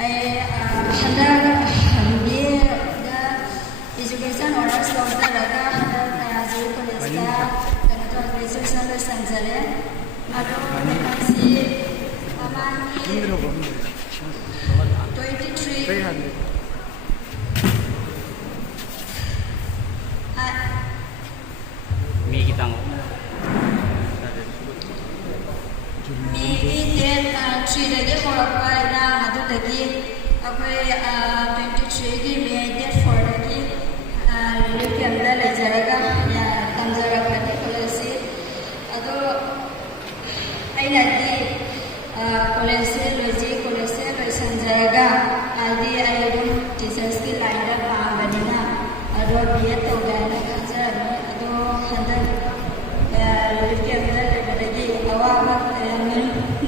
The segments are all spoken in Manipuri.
I handa hamdi da education honors lawda laga handa Karachi college da kana to graduation lo sanjare aro si amani 23 Mi kita mi date 3 dagi horapa na madu dagi akoi 23 gi me date 4 dagi review amda le jaraga ya tamjara khani college ado aina di college loji college lo sanjaraga adi ayum teachers ki line da paambanina ado BA to gana kanjara ado handa review amda le dagi awa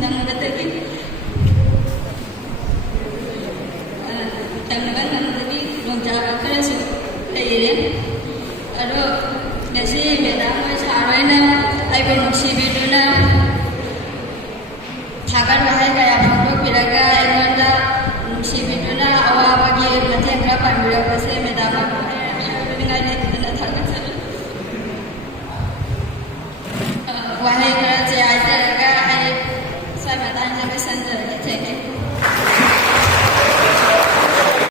nangatagi tanggal nangatagi longjaga keras leyre ado nasi medam sarana aibo sibiduna thagar bahai kaya photo piraga enonda sibiduna awa bagi mathemra pandura pase medam ngai ne thagar wahai